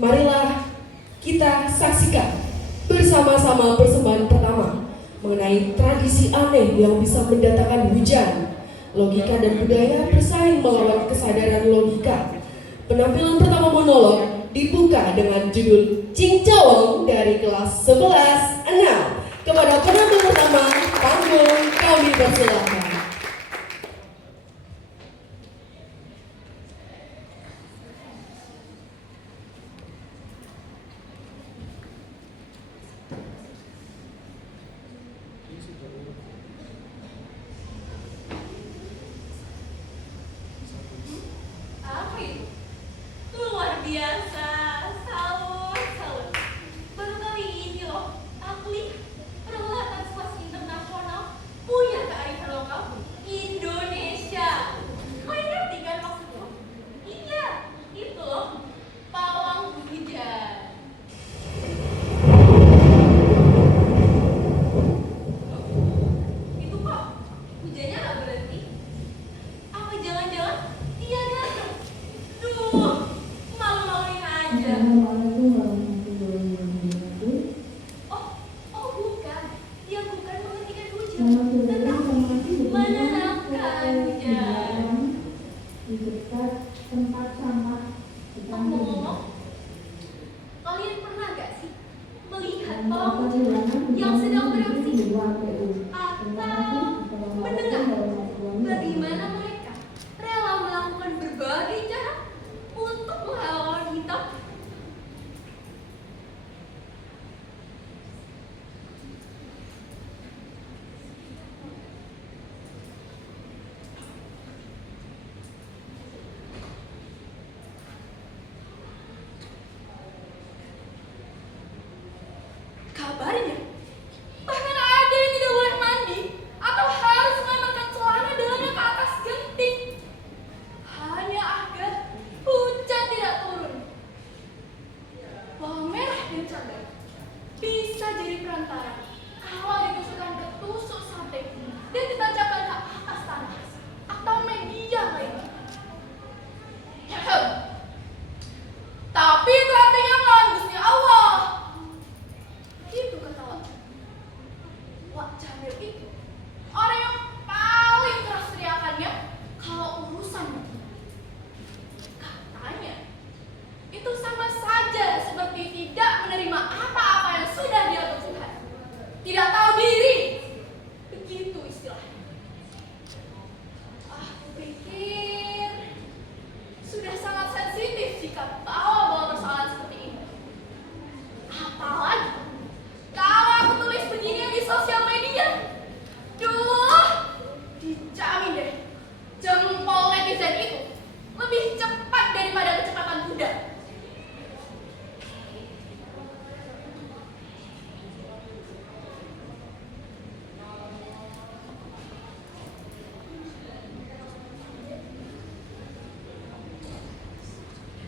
Marilah kita saksikan bersama-sama persembahan pertama mengenai tradisi aneh yang bisa mendatangkan hujan. Logika dan budaya bersaing melawan kesadaran logika. Penampilan pertama monolog dibuka dengan judul Cincawang dari kelas 11-6. Kepada penampil pertama, panggung kami persilakan.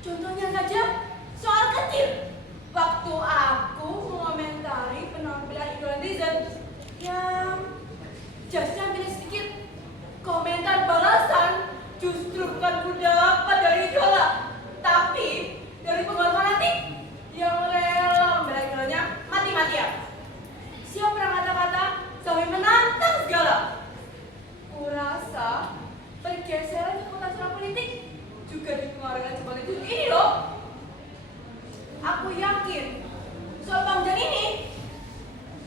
Contohnya saja soal kecil. Waktu aku mengomentari penampilan Indonesian yang jasnya mirip sedikit, komentar balasan justru bukan dapat dari idola, tapi dari penggemar fanatik yang rela membela idolanya mati-matian. Siapa yang kata-kata sampai menantang segala. Kurasa pergeseran kekuatan politik juga dipengaruhi dengan jembatan itu ini loh. Aku yakin soal panggilan ini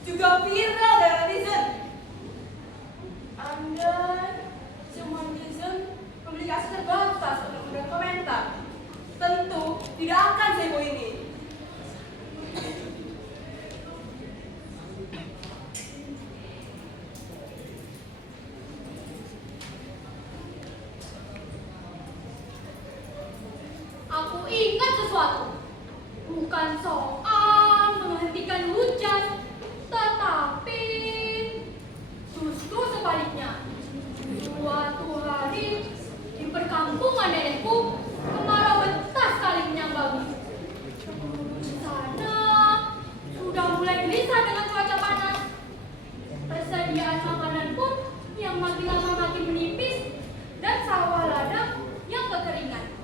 juga viral dari netizen. Andai semua netizen memiliki akses terbatas untuk memberikan komentar, tentu tidak akan seheboh ini. Aku ingat sesuatu, bukan soal menghentikan hujan, tetapi justru sebaliknya. Suatu hari di perkampungan nenekku, kemarau betah sekali menyambangi. Di sana sudah mulai gelisah dengan cuaca panas. Persediaan makanan pun yang makin lama makin menipis dan sawah ladang yang kekeringan.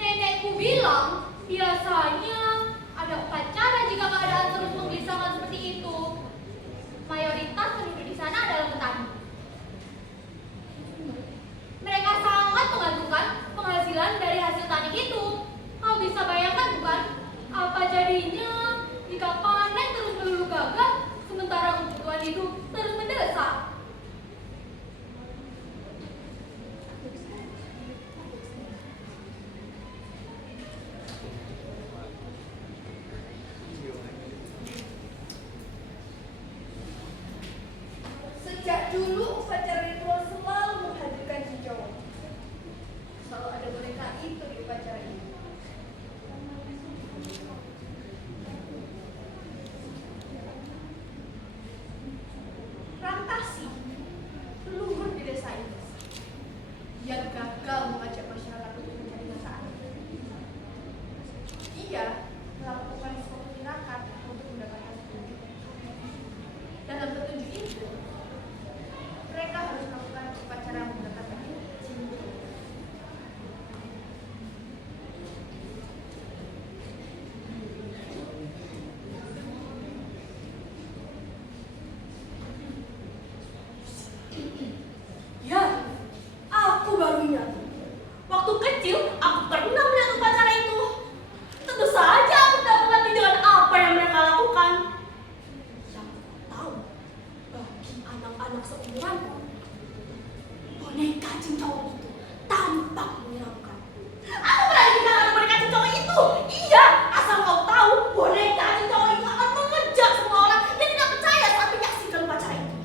Nenekku bilang Biasanya ada upacara jika keadaan terus menggelisahkan seperti itu. Mayoritas penduduk di sana adalah petani. Mereka sangat menggantungkan penghasilan dari hasil tani itu. Kau bisa bayangkan bukan? Apa jadinya jika panen terus melulu gagal, sementara kebutuhan hidup terus mendesak? Sejak dulu upacara ritual selalu menghadirkan cincau. Selalu ada boneka itu di upacara ini. Rantasi, leluhur di desa ini, yang gagal mengajak masyarakat untuk mencari masakan. Ia melakukan suatu tirakat untuk mendapatkan petunjuk. Dalam petunjuk itu, mereka harus melakukan upacara menggunakan cincau. Ya, aku baru ingat. Waktu kecil, aku pernah melihat upacara itu. Tentu saja aku tidak mengerti dengan apa yang mereka lakukan. Yang tahu, bagi anak-anak seumuranku, boneka cincau itu tampak menyeramkan. Aku berani bilang ada boneka cincau itu. Iya, asal kau tahu, boneka cincau itu akan mengejar semua orang yang tidak percaya saat menyaksikan upacara itu.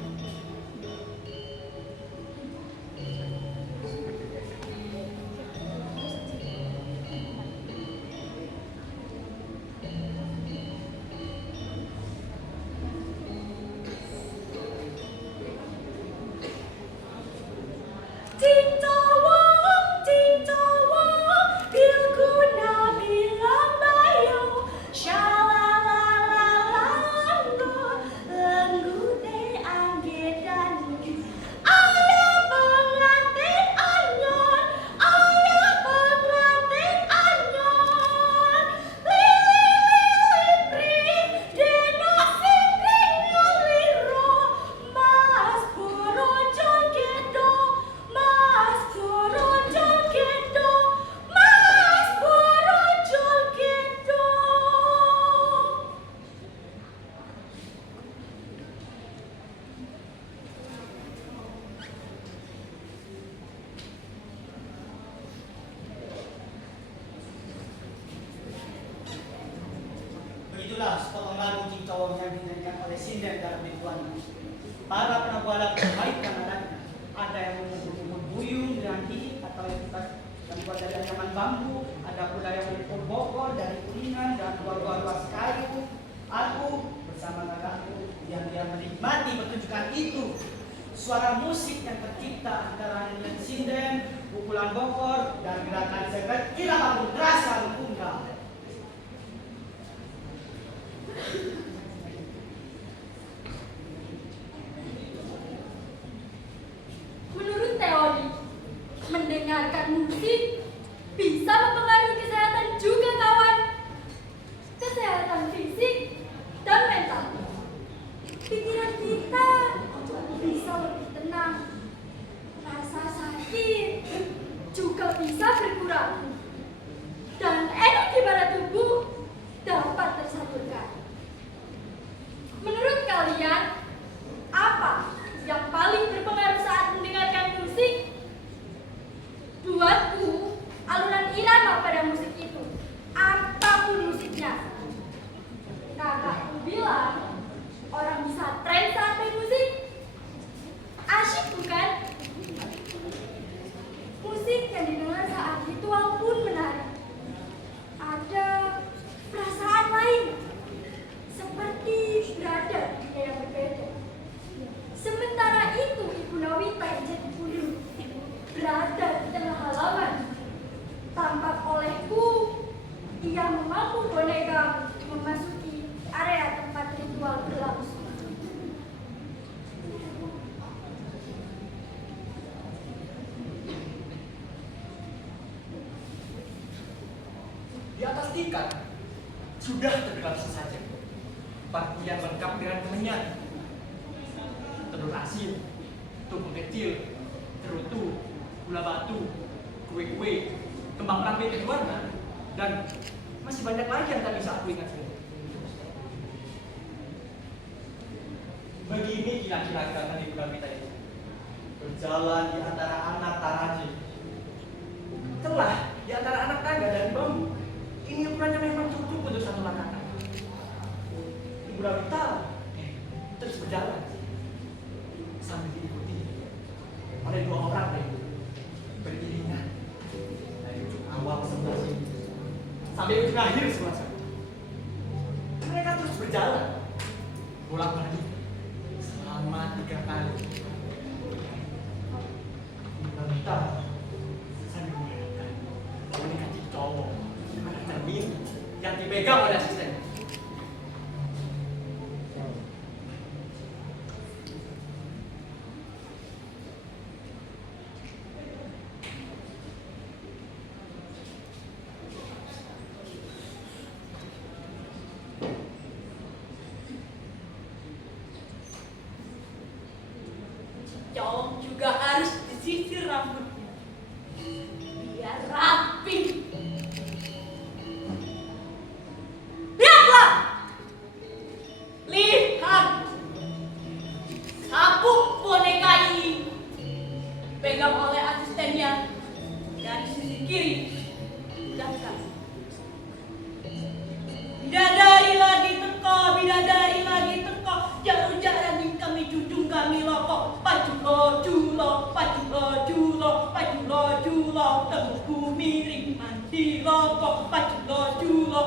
Cincau, bilguna bilang bayo, shalalalalanggo, lenggute anggedan. Ada pengantin anyar, lili deno singring ngaliro, mas borojol gedo, mas borojol gedo, mas borojol gedo. Begitulah sepotong lagu cincau yang dinyanyikan oleh Sinden dalam ritualnya. Para penabualan memainkan alatnya. Ada yang memukul buyung dengan hit atau yang dibuat dari anyaman bambu. Ada pula yang memukul bokor dari kuningan dan dua-dua ruas kayu. Aku bersama kakakku yang dia menikmati pertunjukan itu. Suara musik yang tercipta antara nyanyian sinden, pukulan bokor, dan gerakan sekret tidak mampu terasa tunggal. Menurut teori, mendengarkan musik bisa mempengaruhi kesehatan juga kawan. Kesehatan fisik dan mental. Pikiran kita bisa lebih tenang. Rasa sakit juga bisa berkurang. Dan energi pada tubuh dapat tersalurkan. Menurut kalian, apa yang paling berpengaruh saat mendengarkan musik? Buatku, alunan irama pada musik itu, apapun musiknya. Kakakku bilang, orang bisa tren saat main musik. Asyik bukan? Musik yang didengar saat ritual pun menarik. Ada perasaan lain, seperti berada di dunia yang berbeda. Sementara itu, Ibu Nawita yang jadi puluh berada di tengah halaman. Tampak olehku, ia memangku boneka memasuki area tempat ritual berlangsung. Di atas pastikan sudah terbilang sesajen. Pakaian lengkap dengan kemenyan, telur asin, tubuh kecil, terutu, gula batu, kue-kue, kembang rambut berwarna, dan masih banyak lagi yang tak bisa aku ingat semua. Begini kira-kira gerakan di bulan kita itu. Berjalan di antara anak taraji. Celah di antara anak tangga dan bambu. Ini ukurannya memang cukup untuk satu langkah. Ibu Rawita terus berjalan sambil diikuti oleh dua orang beriringan dari ujung awal sebelah sini sampai ujung akhir sebelah sana. Mereka terus berjalan bolak-balik selama 3 kali. Ibu Rawita sambil mengharapkan boneka cowok ada cermin yang dipegang oleh asisten. Cowok juga harus disisir rambutnya biar rapi. Lihatlah, lihat sabuk boneka ini pegang oleh asistennya dari sisi kiri dan kanan. Bidadari lagi teko, bidadari lagi teko, jauh jalan kami junjung kami loko, pajulo julo, temuku miring mandi loko, pajulo julo,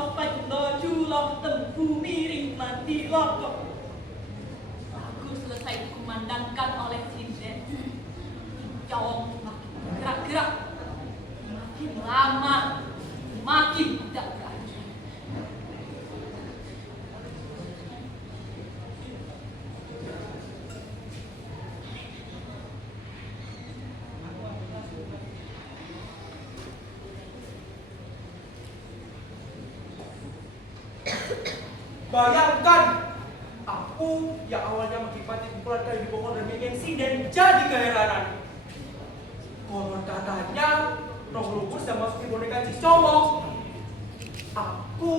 temuku miring mandi loko. Lagu selesai dikumandangkan oleh sinden. Cowok makin gerak-gerak, makin lama, makin tidak berani. Bayangkan, aku yang awalnya menikmati kumpulan kayu di pokok dan ingin sinden jadi keheranan. Konon katanya Roh Lukus dan masukin boneka cowok. Aku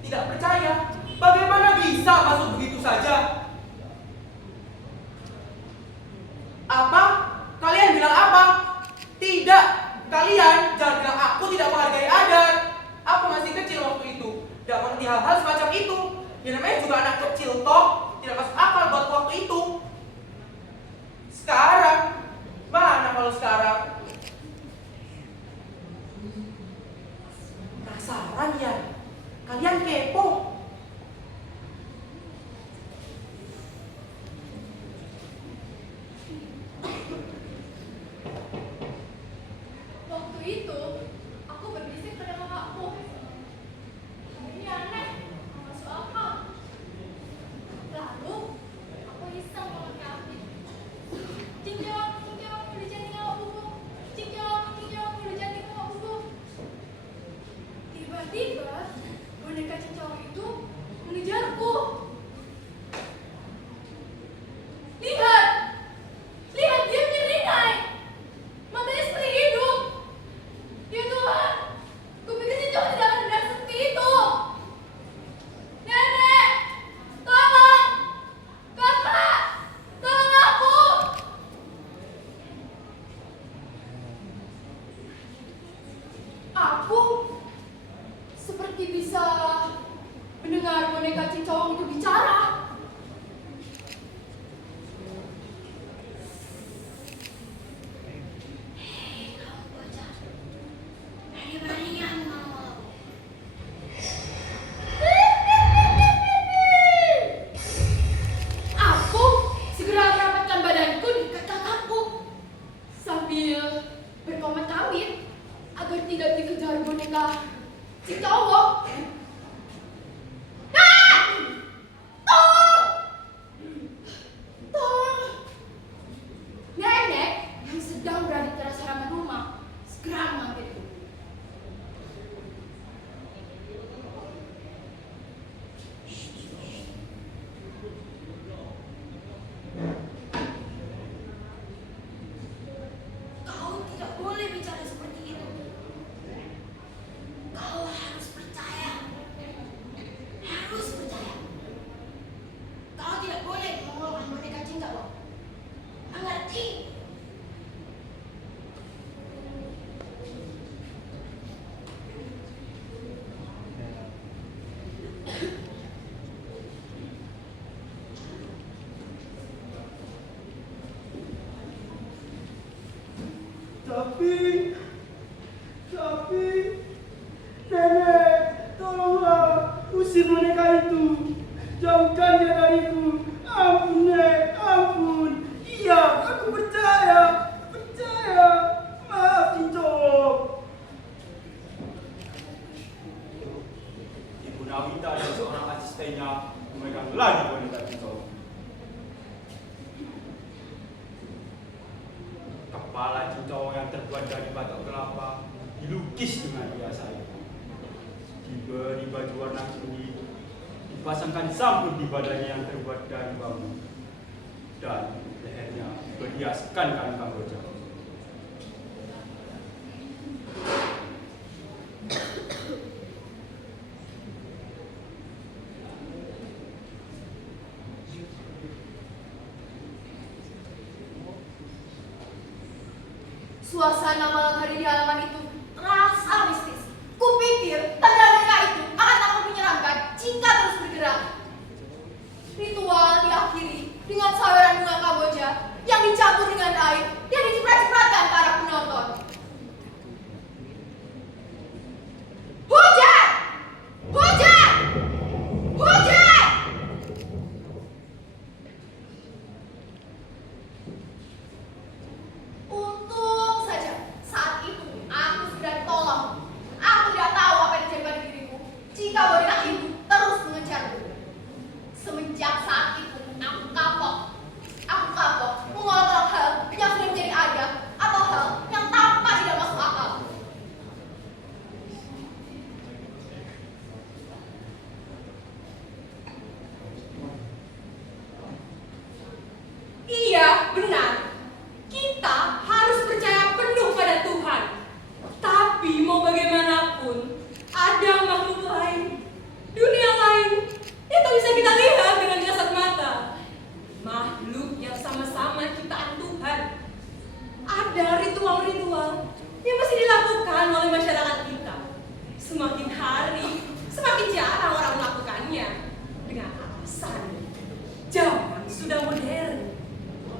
tidak percaya. Bagaimana bisa masuk begitu saja? Apa? Kalian bilang apa? Tidak. Kalian jangan bilang aku tidak menghargai adat. Aku masih kecil waktu itu. Tidak mengerti hal-hal semacam itu. Ya namanya juga anak kecil toh. Tidak masuk akal buat waktu itu. Sekarang, mana kalau sekarang? Penasaran ya? Kalian kepo? Waktu itu, aku berbisik pada kakakku. Ini aneh, nggak masuk akal. Lalu, aku iseng melengkapi. Cinjau, udah jadi ngawak bubuk. Cinjau, udah jadi ngawak bubuk. Tiba-tiba, boneka cincau itu mengejarku. Lihat, dia menyeringai. Matanya seperti hidup. Ya Tuhan, kupikir cincau tidak akan benar seperti itu. Nenek, tolong. Kakak, tolong aku. Aku seperti bisa mendengar boneka cincau itu bicara. Hei, kamu bocah. Berani-beraninya mau. Aku segera merapatkan badanku di dekat kakakku sambil berkomat-kamit agar tidak dikejar boneka si cowok. Tolong! Tolong! Nenek yang sedang berada di teras halaman rumah segera mengambilku. Usir boneka itu. Jauhkan dia dariku. Ampun, Nek, ampun. Iya, aku percaya. Percaya. Maaf, Cinco. Ibu Nawita dan seorang asistennya memegang lagi boneka Cinco. Kepala Cinco yang terbuat dari batok kelapa dilukis dengan hiasan. Diberi baju warna kuning, dipasangkan sambut di badannya yang terbuat dari bambu, dan lehernya berhiaskan kain kamboja. Suasana malam hari di halaman itu terasa mistis. Kupikir tanda mereka itu akan takut menyeramkan jika terus bergerak. Ritual diakhiri dengan saweran bunga kamboja yang dicampur dengan air dan diciprat-cipratkan para penonton. Hujan! Hujan! Hujan! Untung saja saat itu aku sudah ditolong. Aku tidak tahu apa yang terjadi pada diriku jika boneka itu terus mengejarku. Semenjak saat itu aku kapok. Aku kapok mengontrol hal yang sudah menjadi ada atau hal yang tampak tidak masuk akal. Iya, benar. Kita harus percaya penuh pada Tuhan. Tapi mau bagaimanapun, ada makhluk lain, dunia lain yang tak bisa kita lihat dengan kasat mata. Makhluk yang sama-sama ciptaan Tuhan. Ada ritual-ritual yang mesti dilakukan oleh masyarakat kita. Semakin hari, semakin jarang orang melakukannya. Dengan alasan, zaman sudah modern.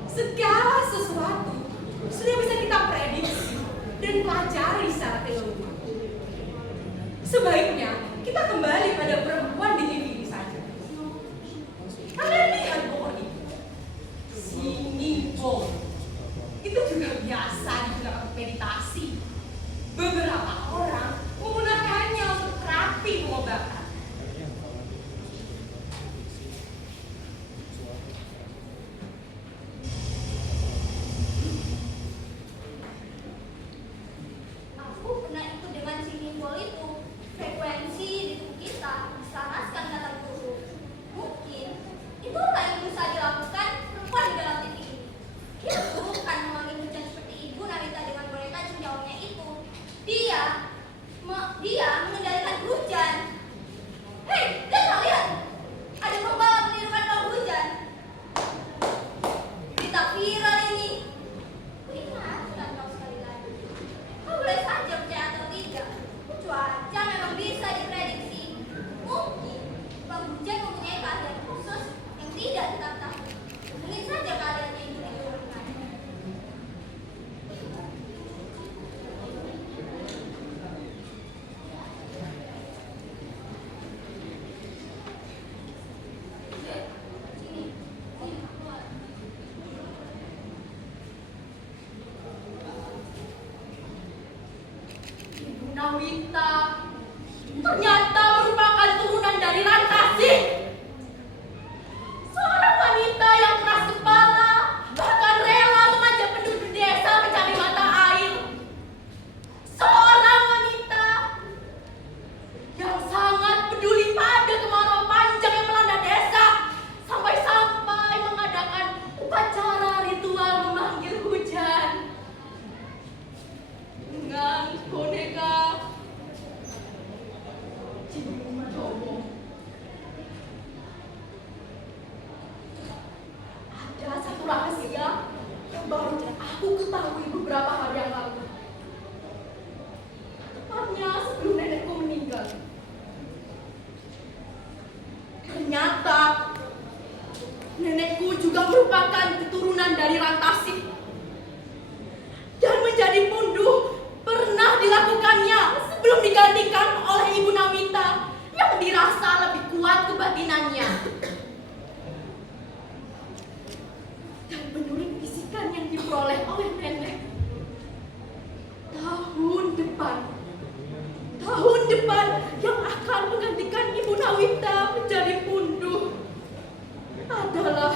Segala sesuatu sudah bisa kita prediksi dan pelajari secara ilmiah. Sebaiknya kita kembali pada perempuan di TV ini saja. Kalian lihat pohon itu, singing bowl. Itu juga biasa digunakan untuk meditasi. Beberapa orang menggunakannya untuk terapi pengobatan. Aku pernah ikut dengan singing bowl itu. Frekuensi di tubuh kita disarankan kata guru. Mungkin itulah yang bisa dilakukan perempuan di dalam TV ini. Dia bukan memanggil hujan seperti ibu Nawita dengan boneka cincaunya itu. Dia mengendalikan hujan. Hei, lihat kalian! Ada pembalap menirukan bau hujan. Berita viral ini. Aku ingatkan kau sekali lagi. Kau boleh saja percaya atau tidak. Cuaca memang bisa diprediksi. Mungkin bau hujan mempunyai keahlian khusus yang tidak kita ketahui. Mungkin saja keahliannya itu diturunkan. Ibu Nawita ternyata merupakan turunan dari Rantasih. Seorang wanita yang keras kepala, bahkan rela mengajak penduduk desa mencari mata air. Seorang wanita yang sangat peduli pada kemarau panjang yang melanda desa, sampai-sampai mengadakan upacara ritual memanggil hujan dengan boneka Cinco. Ada satu rahasia yang baru aku ketahui beberapa hari yang lalu. Tepatnya sebelum nenekku meninggal. Ternyata nenekku juga merupakan keturunan dari Rantasih. Dan menjadi punduh pernah dilakukannya sebelum digantikan oleh Ibu Nawita yang dirasa lebih wanita menjadi punduh adalah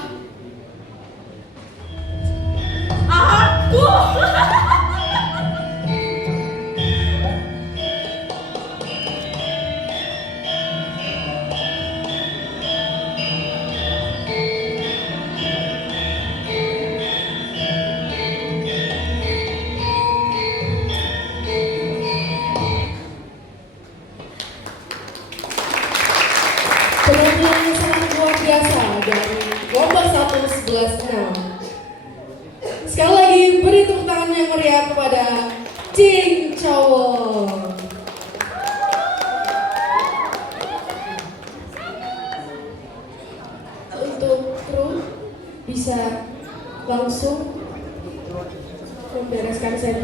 aku. Penampilan yang sangat luar biasa dari kelompok 1 11 6. Sekali lagi beri tepuk tangan yang meriah kepada Cing